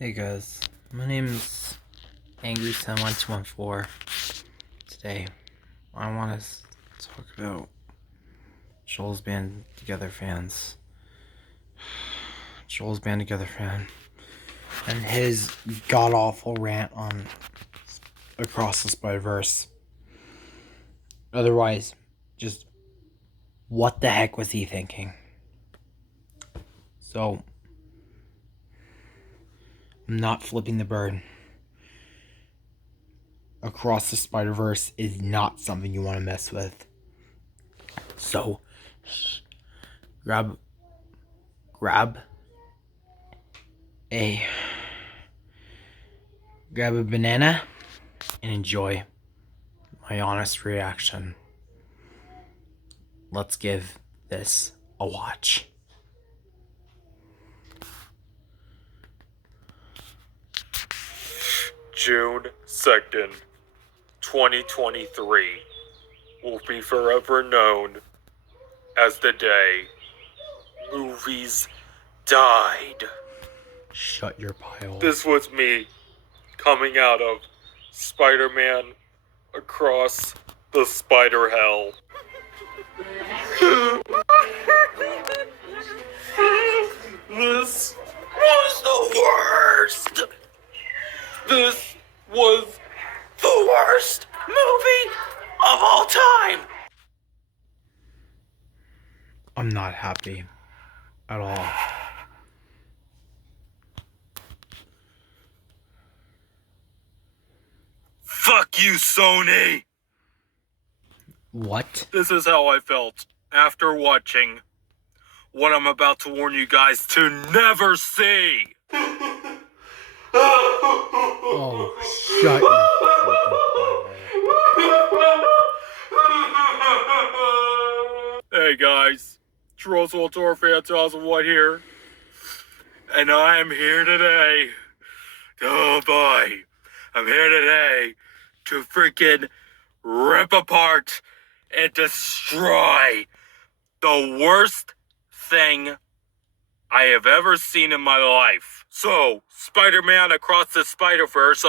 Hey guys, my name's Angry1214. Today, I want to talk about Joel's Band Together fans. Joel's Band Together fan. And his god-awful rant on Across the Spider-Verse. Otherwise, just what the heck was he thinking? So, I'm not flipping the bird. Across the Spider-Verse is not something you want to mess with. So, grab a banana and enjoy my honest reaction. Let's give this a watch. June 2nd, 2023 will be forever known as the day movies died. Shut your pile. This was me coming out of Spider-Man Across the Spider Hell. This was the worst. This was the worst movie of all time. I'm not happy at all. Fuck you, Sony. What? This is how I felt after watching what I'm about to warn you guys to never see. Oh, shut your freaking Hey guys, Insideoutfan2001 here, and I am here today. Oh boy, I'm here today to freaking rip apart and destroy the worst thing I have ever seen in my life. So, Spider-Man Across the Spider-Verse,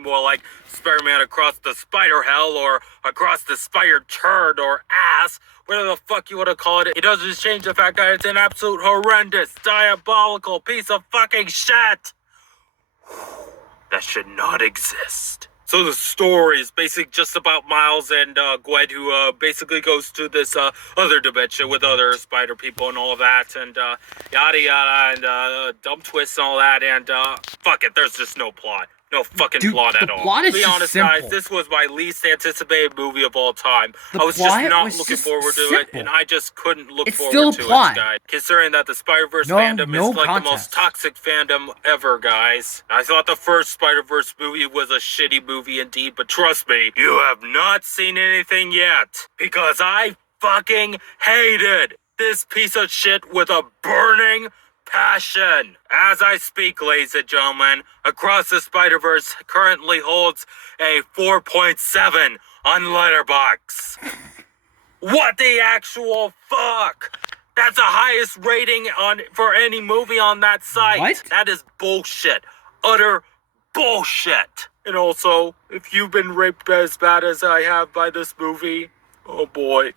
more like Spider-Man Across the Spider-Hell, or Across the Spider-Turd, or ass, whatever the fuck you want to call it. It doesn't change the fact that it's an absolute horrendous, diabolical piece of fucking shit that should not exist. So the story is basically just about Miles and Gwen, who basically goes to this other dimension with other spider people and all of that, and yada yada, and dumb twists and all that, and fuck it, there's just no plot. No fucking plot at all. The plot is to be just honest, simple. guys, this was my least anticipated movie of all time. The I was just plot not was looking just forward to simple. it, and I just couldn't look It's forward still a to plot. it, guys. Considering that the Spider-Verse No fandom is like the most contest. toxic fandom ever, guys. I thought the first Spider-Verse movie was a shitty movie indeed, but trust me, you have not seen anything yet. Because I fucking hated this piece of shit with a burning passion. As I speak, ladies and gentlemen, Across the Spider-Verse currently holds a 4.7 on Letterboxd. What the actual fuck? That's the highest rating for any movie on that site. What? That is bullshit. Utter bullshit. And also, if you've been raped as bad as I have by this movie, oh boy,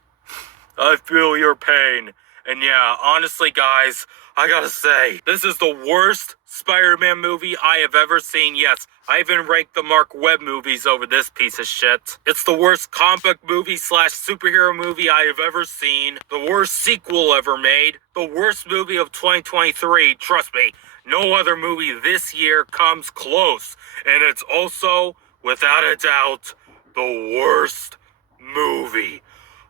I feel your pain. And yeah, honestly, guys, I gotta say, this is the worst Spider-Man movie I have ever seen. Yes, I even ranked the Mark Webb movies over this piece of shit. It's the worst comic movie / superhero movie I have ever seen. The worst sequel ever made. The worst movie of 2023. Trust me, no other movie this year comes close. And it's also, without a doubt, the worst movie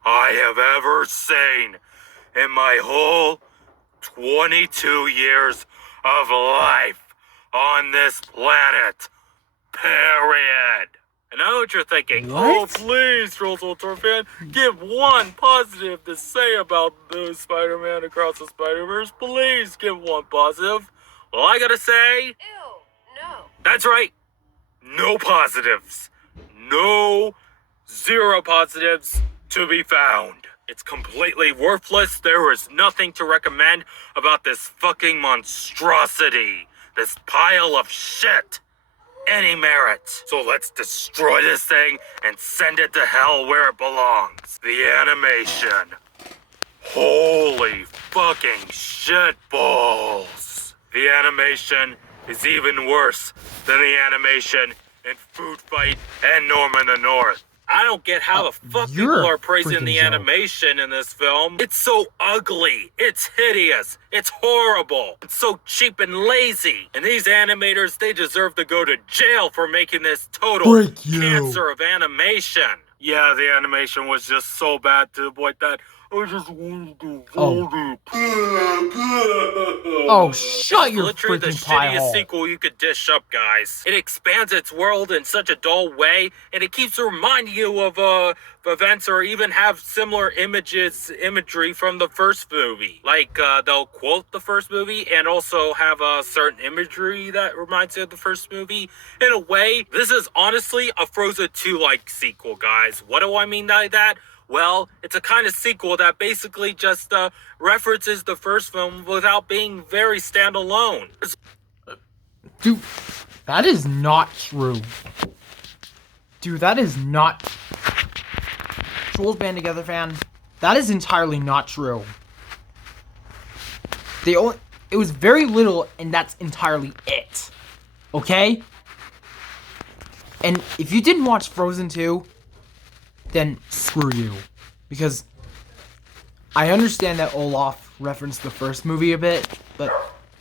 I have ever seen in my whole 22 years of life on this planet. Period. And I know what you're thinking. What? Oh, please, Trollswolter fan, give one positive to say about the Spider-Man Across the Spider-Verse. Please give one positive. Well, I gotta say, Ew, no. that's right. No positives. No, zero positives to be found. It's completely worthless. There is nothing to recommend about this fucking monstrosity this pile of shit any merit. So let's destroy this thing and send it to hell where it belongs. The animation. Holy fucking shit balls. The animation is even worse than the animation in Food Fight and Norman the North. I don't get how the fuck people are praising the animation in this film. It's so ugly. It's hideous. It's horrible. It's so cheap and lazy. And these animators, they deserve to go to jail for making this total cancer of animation. Yeah, the animation was just so bad to the point that I just wanted to hold it. Oh, shut your literally the freaking pie shittiest hole. sequel you could dish up, guys. It expands its world in such a dull way, and it keeps reminding you of events or even have similar imagery from the first movie. Like, they'll quote the first movie and also have a certain imagery that reminds you of the first movie. In a way, this is honestly a Frozen 2-like sequel, guys. What do I mean by that? Well, it's a kind of sequel that basically just references the first film without being very standalone. Dude, that is not true. Dude, that is not... Trolls Band Together fan, that is entirely not true. It was very little, and that's entirely it. Okay? And if you didn't watch Frozen 2, then screw you. Because I understand that Olaf referenced the first movie a bit, but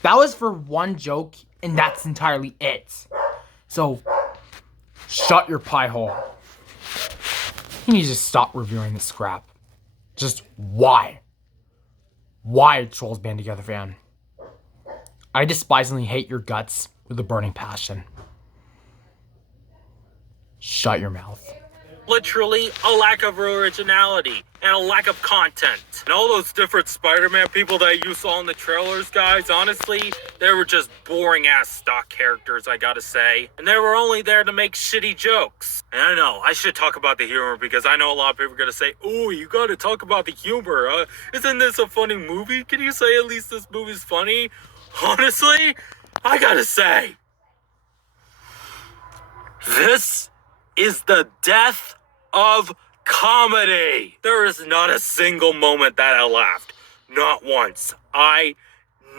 that was for one joke, and that's entirely it. So, shut your pie hole. You need to just stop reviewing this crap. Just why? Why, Trolls Band Together fan? I despisingly hate your guts with a burning passion. Shut your mouth. Literally a lack of originality and a lack of content. And all those different Spider-Man people that you saw in the trailers, guys, honestly, they were just boring-ass stock characters, I gotta say. And they were only there to make shitty jokes. And I know, I should talk about the humor because I know a lot of people are gonna say, oh, you gotta talk about the humor. Isn't this a funny movie? Can you say at least this movie's funny? Honestly, I gotta say, this is the death of comedy. There is not a single moment that I laughed. Not once. I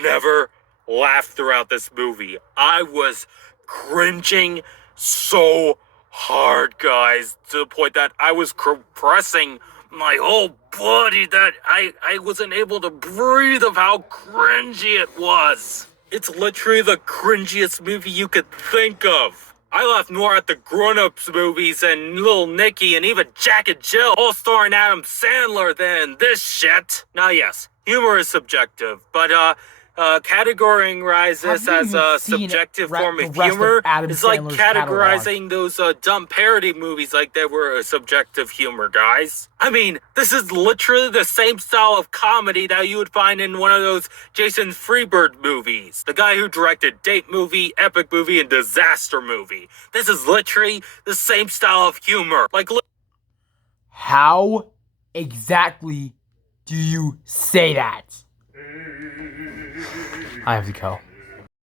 never laughed throughout this movie. I was cringing so hard, guys, to the point that I was compressing my whole body that I wasn't able to breathe of how cringy it was. It's literally the cringiest movie you could think of. I laughed more at the grown-ups movies and Little Nicky and even Jack and Jill, all starring Adam Sandler, than this shit. Now, yes, humor is subjective, but categorizing this as a subjective form of humor is like categorizing those dumb parody movies like they were a subjective humor, guys. I mean, this is literally the same style of comedy that you would find in one of those Jason Freebird movies. The guy who directed Date Movie, Epic Movie, and Disaster Movie. This is literally the same style of humor. Like, how exactly do you say that? I have to go.